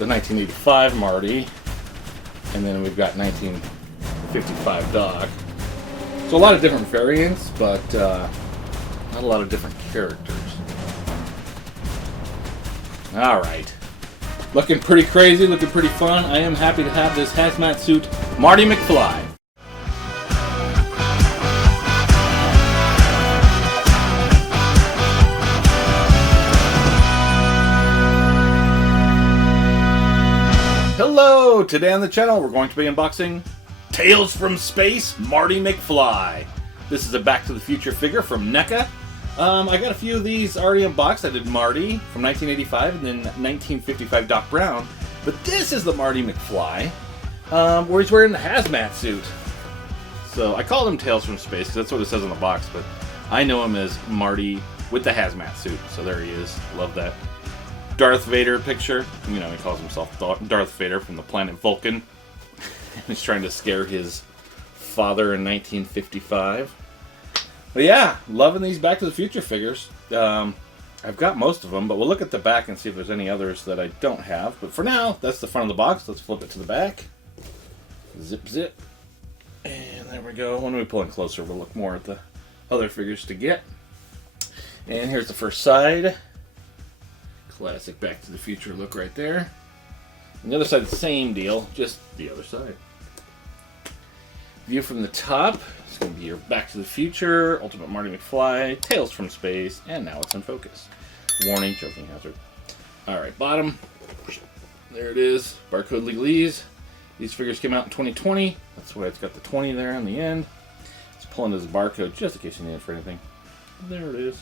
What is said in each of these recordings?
the 1985 Marty, and then we've got 1955 Doc. So a lot of different variants, but not a lot of different characters. Alright. Looking pretty crazy, looking pretty fun. I am happy to have this hazmat suit, Marty McFly. Hello! Today on the channel we're going to be unboxing Tales from Space, Marty McFly. This is a Back to the Future figure from NECA. I got a few of these already unboxed. I did Marty from 1985 and then 1955 Doc Brown. But this is the Marty McFly, where he's wearing the hazmat suit. So I call him Tales from Space because that's what it says on the box, but I know him as Marty with the hazmat suit. So there he is. Love that. Darth Vader picture. You know, he calls himself Darth Vader from the planet Vulcan. He's trying to scare his father in 1955. But yeah, loving these Back to the Future figures. I've got most of them, but we'll look at the back and see if there's any others that I don't have. But for now, that's the front of the box. Let's flip it to the back. Zip, zip. And there we go. When we pull in closer, we'll look more at the other figures to get. And here's the first side. Classic Back to the Future look right there. And the other side, the same deal, just the other side. View from the top. It's going to be your Back to the Future, Ultimate Marty McFly, Tales from Space, and now it's in focus. Warning, choking hazard. Alright, bottom. There it is. Barcode legalese. These figures came out in 2020. That's why it's got the 20 there on the end. Let's pull in this barcode just in case you need it for anything. There it is.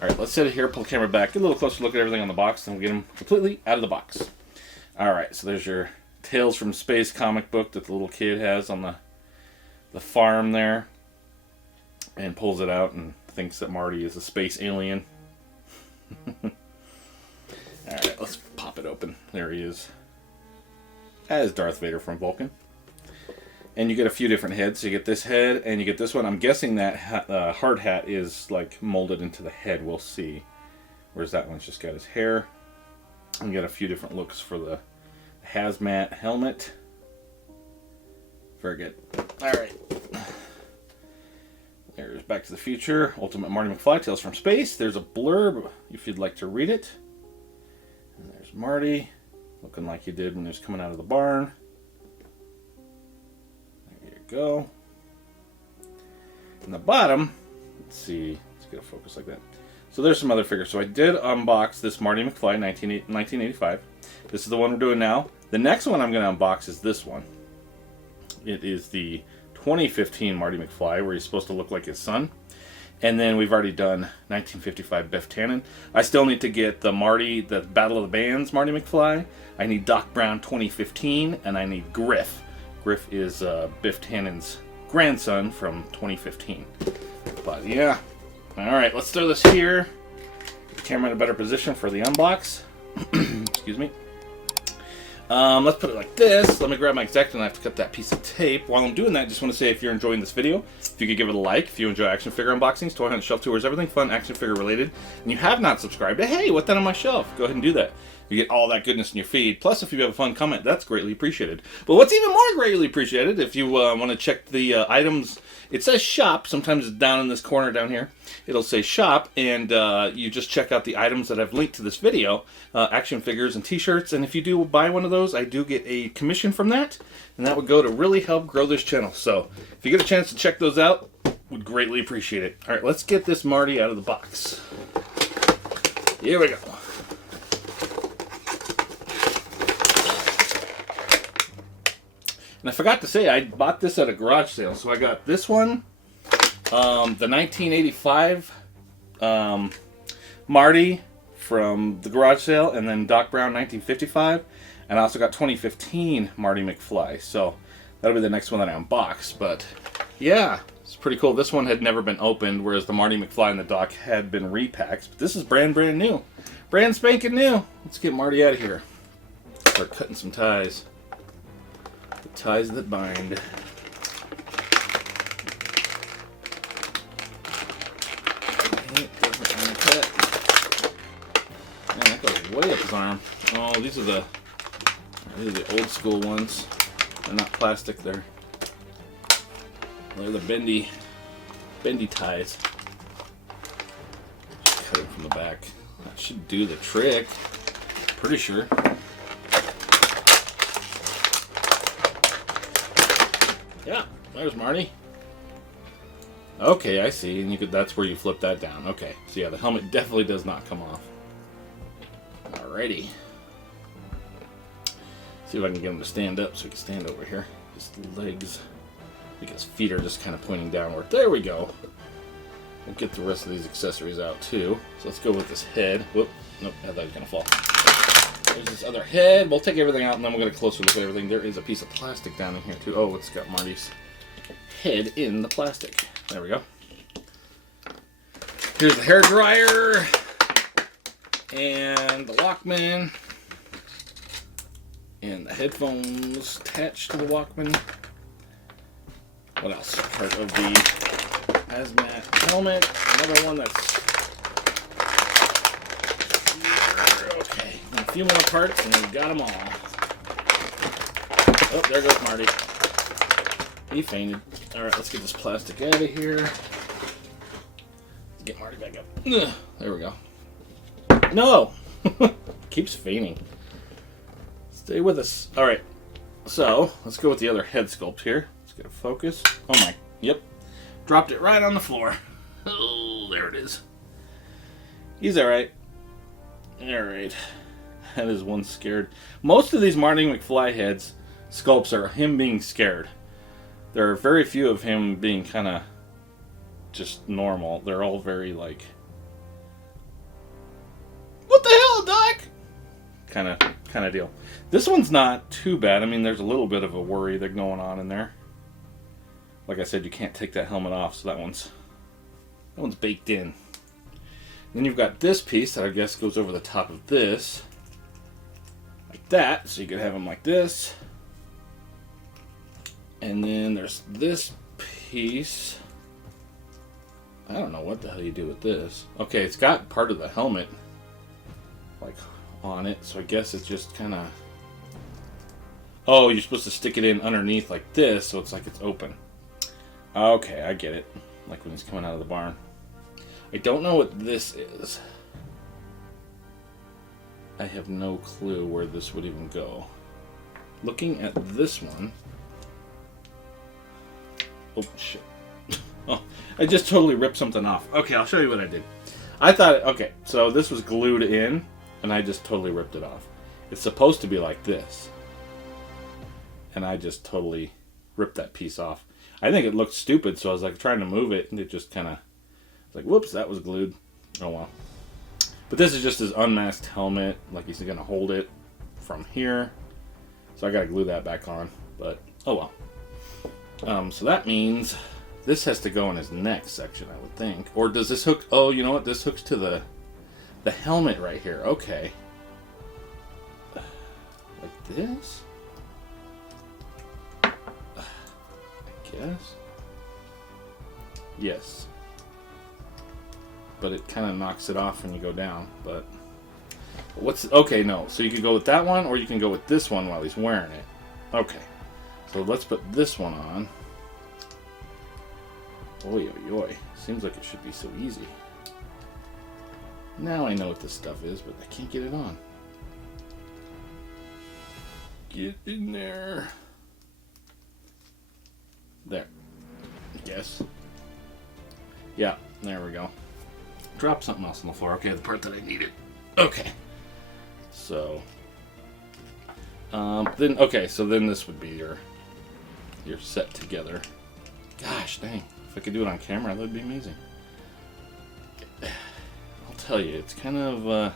Alright, let's set it here, pull the camera back, get a little closer look at everything on the box, and we'll get them completely out of the box. Alright, so there's your Tales from Space comic book that the little kid has on the farm there. And pulls it out and thinks that Marty is a space alien. Alright, let's pop it open. There he is. As Darth Vader from Vulcan. And you get a few different heads. So you get this head, and you get this one. I'm guessing that hard hat is like molded into the head. We'll see. Whereas that one's just got his hair. And you got a few different looks for the hazmat helmet. Very good. Alright. There's Back to the Future, Ultimate Marty McFly, Tales from Space. There's a blurb if you'd like to read it. And there's Marty, looking like he did when he was coming out of the barn. Go. In the bottom, let's see, let's get a focus like that. So there's some other figures. So I did unbox this Marty McFly 1985. This is the one we're doing now. The next one I'm going to unbox is this one. It is the 2015 Marty McFly, where he's supposed to look like his son. And then we've already done 1955 Biff Tannen. I still need to get the Marty, the Battle of the Bands Marty McFly. I need Doc Brown 2015, and I need Griff. Griff is Biff Tannen's grandson from 2015. But yeah. Alright, let's throw this here. Get the camera in a better position for the unbox. Excuse me. Let's put it like this. Let me grab my X-Acto and I have to cut that piece of tape. While I'm doing that, I just want to say if you're enjoying this video, if you could give it a like, if you enjoy action figure unboxings, toy hunt, shelf tours, everything fun action figure related, and you have not subscribed to Hey, What Then on My Shelf, go ahead and do that. You get all that goodness in your feed. Plus, if you have a fun comment, that's greatly appreciated. But what's even more greatly appreciated, if you want to check the items, it says shop. Sometimes it's down in this corner down here. It'll say shop, and you just check out the items that I've linked to this video, action figures and t-shirts. And if you do buy one of those, I do get a commission from that, and that would go to really help grow this channel. So if you get a chance to check those out, would greatly appreciate it. All right, let's get this Marty out of the box. Here we go. And I forgot to say, I bought this at a garage sale. So I got this one, the 1985 Marty from the garage sale, and then Doc Brown 1955. And I also got 2015 Marty McFly. So that'll be the next one that I unbox. But yeah, it's pretty cool. This one had never been opened, whereas the Marty McFly and the Doc had been repacks. But this is brand new. Brand spanking new. Let's get Marty out of here. Start cutting some ties. The ties that bind. It doesn't want to cut. Man, that goes way up his arm. Oh, these are the These are the old school ones. They're not plastic, they're the bendy ties. Cut it from the back. That should do the trick. Pretty sure. Yeah, there's Marty. Okay, I see. And that's where you flip that down. Okay, so yeah, the helmet definitely does not come off. Alrighty. See if I can get him to stand up so he can stand over here. His legs. I think his feet are just kind of pointing downward. There we go. We'll get the rest of these accessories out too. So let's go with this head. Whoop. Nope, I thought he was going to fall. There's this other head. We'll take everything out and then we'll get a closer look at everything. There is a piece of plastic down in here too. Oh, it's got Marty's head in the plastic. There we go. Here's the hair dryer. And the Walkman. And the headphones attached to the Walkman. What else? Part of the HAZMAT helmet. Another one that's here. Okay. And a few more parts and we've got them all. Oh, there goes Marty. He fainted. Alright, let's get this plastic out of here. Let's get Marty back up. Ugh, there we go. No! Keeps fainting. Stay with us. Alright. So, let's go with the other head sculpt here. Let's get a focus. Oh my. Yep. Dropped it right on the floor. Oh, there it is. He's alright. Alright. That is one scared. Most of these Marty McFly heads sculpts are him being scared. There are very few of him being kind of just normal. They're all very like, what the hell, Doc? Kind of deal. This one's not too bad. I mean, there's a little bit of a worry that's going on in there. Like I said, you can't take that helmet off, so that one's baked in. Then you've got this piece that I guess goes over the top of this, like that. So you could have them like this. And then there's this piece. I don't know what the hell you do with this. Okay, it's got part of the helmet like on it, so I guess it's just kind of... Oh, you're supposed to stick it in underneath like this, so it's like it's open. Okay, I get it. Like when he's coming out of the barn. I don't know what this is. I have no clue where this would even go. Looking at this one... Oh, shit. Oh, I just totally ripped something off. Okay, I'll show you what I did. I thought, okay, so this was glued in, and I just totally ripped it off. It's supposed to be like this. And I just totally ripped that piece off. I think it looked stupid, so I was like trying to move it, and it just kind of, like, whoops, that was glued. Oh well. But this is just his unmasked helmet, like he's going to hold it from here. So I got to glue that back on, but oh well. So that means this has to go in his neck section, I would think. Or does this hook... Oh, you know what? This hooks to the helmet right here. Okay. Like this? I guess? Yes. But it kind of knocks it off when you go down. But... what's... Okay, no. So you could go with that one, or you can go with this one while he's wearing it. Okay. So let's put this one on. Oi, oi, oi. Seems like it should be so easy. Now I know what this stuff is, but I can't get it on. Get in there. There. Yes. Yeah, there we go. Drop something else on the floor. Okay, the part that I needed. Okay. So. So then this would be your set together. Gosh dang. If I could do it on camera, that'd be amazing. I'll tell you, it's kind of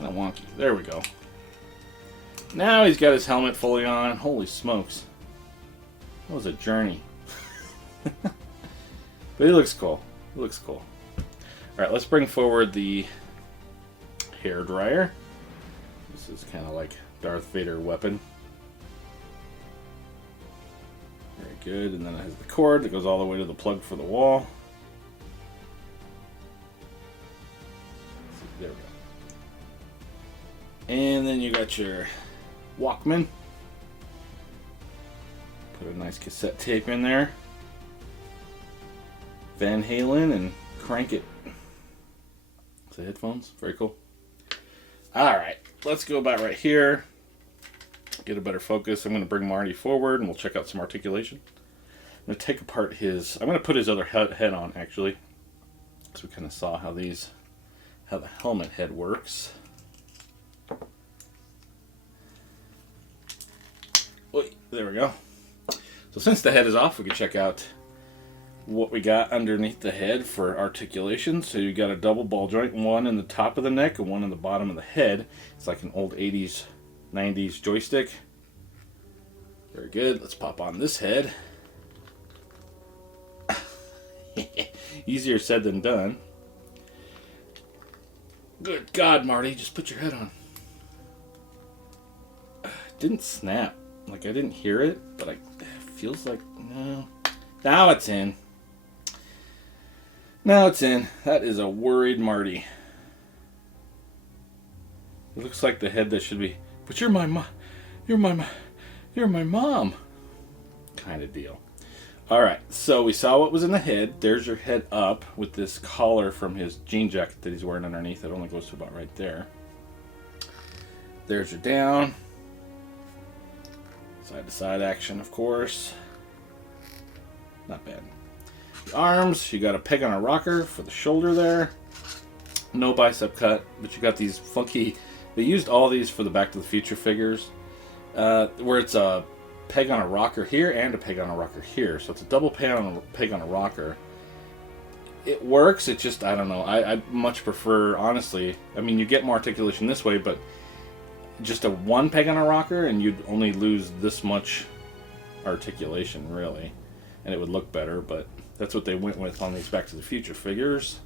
wonky. There we go. Now he's got his helmet fully on. Holy smokes. That was a journey. But he looks cool. He looks cool. Alright, let's bring forward the hair dryer. This is kind of like Darth Vader weapon. Very good. And then it has the cord that goes all the way to the plug for the wall. There we go. And then you got your Walkman. Put a nice cassette tape in there. Van Halen and crank it. The headphones, very cool. Alright, let's go about right here. Get a better focus. I'm going to bring Marty forward and we'll check out some articulation. I'm going to take apart his... I'm going to put his other head on, actually. So we kind of saw how the helmet head works. Wait, there we go. So since the head is off, we can check out what we got underneath the head for articulation. So you got a double ball joint, one in the top of the neck and one in the bottom of the head. It's like an old 80s, 90s joystick. Very good. Let's pop on this head. Easier said than done. Good God, Marty, just put your head on. It didn't snap. Like, I didn't hear it, but it feels like, no. Now it's in. Now it's in. That is a worried Marty. It looks like the head that should be, but you're my mom. You're my mom. Kind of deal. Alright, so we saw what was in the head. There's your head up with this collar from his jean jacket that he's wearing underneath. It only goes to about right there. There's your down. Side to side action, of course. Not bad. The arms, you got a peg on a rocker for the shoulder there. No bicep cut, but you got these funky... They used all these for the Back to the Future figures. Where it's a peg on a rocker here and a peg on a rocker here. So it's a double peg on a rocker. It works, it just, I don't know. I much prefer, honestly, I mean, you get more articulation this way, but just a one peg on a rocker and you'd only lose this much articulation, really. And it would look better, but that's what they went with on these Back to the Future figures.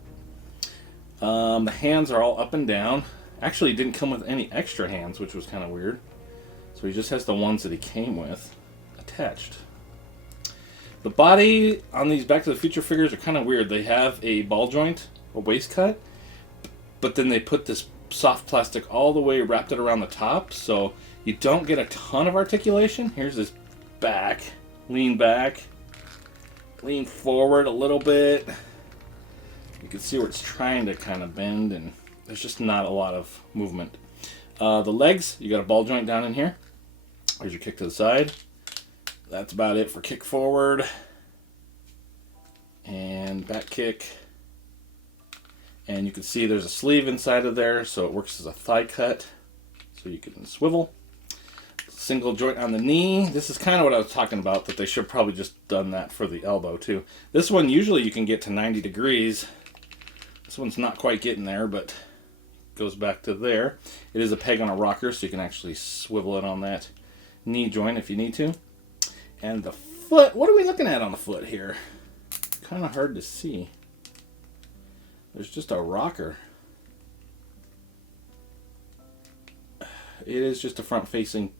The hands are all up and down. Actually, he didn't come with any extra hands, which was kind of weird. So he just has the ones that he came with attached. The body on these Back to the Future figures are kind of weird. They have a ball joint, a waist cut, but then they put this soft plastic all the way, wrapped it around the top, so you don't get a ton of articulation. Here's his back. Lean back. Lean forward a little bit. You can see where it's trying to kind of bend, and there's just not a lot of movement. The legs, you got a ball joint down in here. There's your kick to the side. That's about it for kick forward. And back kick. And you can see there's a sleeve inside of there, so it works as a thigh cut. So you can swivel. Single joint on the knee. This is kind of what I was talking about, that they should probably just done that for the elbow too. This one usually you can get to 90 degrees. This one's not quite getting there, but goes back to there. It is a peg on a rocker, so you can actually swivel it on that knee joint if you need to. And the foot, what are we looking at on the foot here? Kind of hard to see. There's just a rocker. It is just a front-facing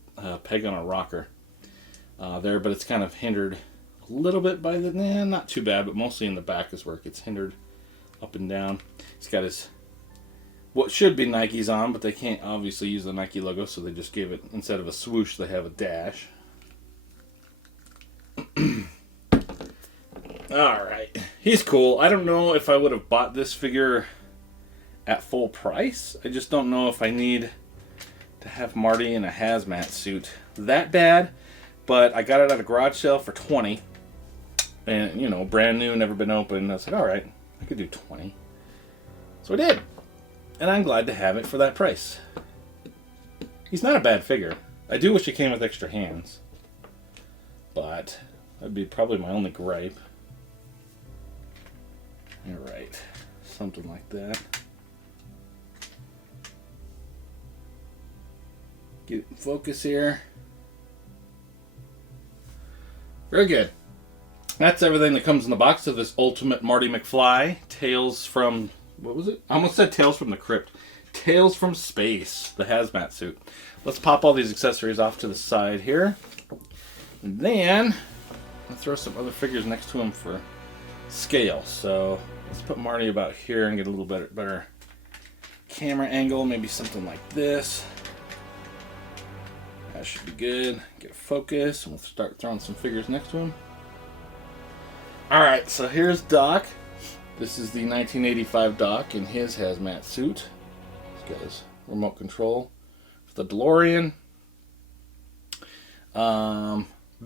peg on a rocker there, but it's kind of hindered a little bit by the, not too bad, but mostly in the back is where it gets hindered up and down. He's got his, what should be Nikes on, but they can't obviously use the Nike logo, so they just gave it, instead of a swoosh, they have a dash. Alright, he's cool. I don't know if I would have bought this figure at full price. I just don't know if I need to have Marty in a hazmat suit that bad, but I got it at a garage sale for $20, and you know, brand new, never been opened. I was like, alright, I could do $20. So I did, and I'm glad to have it for that price. He's not a bad figure. I do wish he came with extra hands, but that'd be probably my only gripe. Alright, something like that. Get in focus here. Very good. That's everything that comes in the box of this Ultimate Marty McFly. Tales from... what was it? I almost said Tales from the Crypt. Tales from Space. The hazmat suit. Let's pop all these accessories off to the side here. And then... let's throw some other figures next to him for scale. So let's put Marty about here and get a little better camera angle. Maybe something like this. That should be good. Get a focus, and we'll start throwing some figures next to him. Alright, so here's Doc. This is the 1985 Doc in his hazmat suit. He's got his remote control for the DeLorean.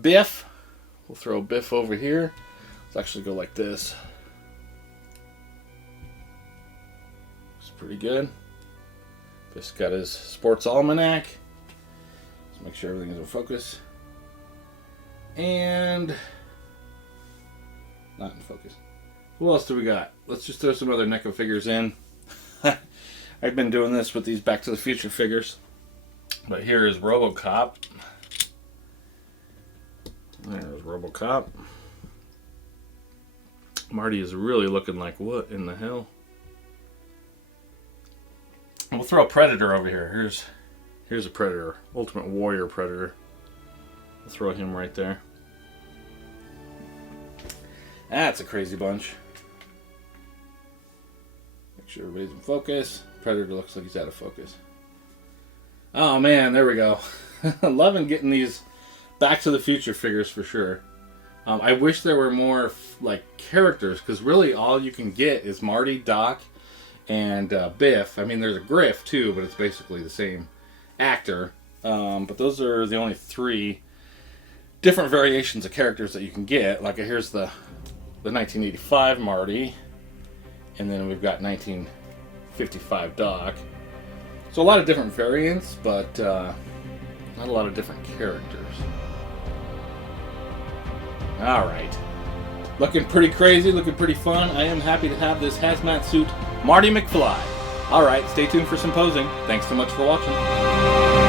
Biff. We'll throw Biff over here. Let's actually go like this. It's pretty good. Biff's got his sports almanac. Let's make sure everything is in focus. And not in focus. Who else do we got? Let's just throw some other NECA figures in. I've been doing this with these Back to the Future figures. But here is RoboCop. There's RoboCop. Marty is really looking like, what in the hell? We'll throw a Predator over here. Here's a Predator. Ultimate Warrior Predator. We'll throw him right there. That's a crazy bunch. Make sure everybody's in focus. Predator looks like he's out of focus. Oh man, there we go. Loving getting these Back to the Future figures for sure. I wish there were more like characters, because really all you can get is Marty, Doc, and Biff. I mean, there's a Griff too, but it's basically the same actor. But those are the only 3 different variations of characters that you can get. Like here's the 1985 Marty, and then we've got 1955 Doc. So a lot of different variants, but not a lot of different characters. Alright. Looking pretty crazy, looking pretty fun. I am happy to have this hazmat suit, Marty McFly. Alright, stay tuned for some posing. Thanks so much for watching.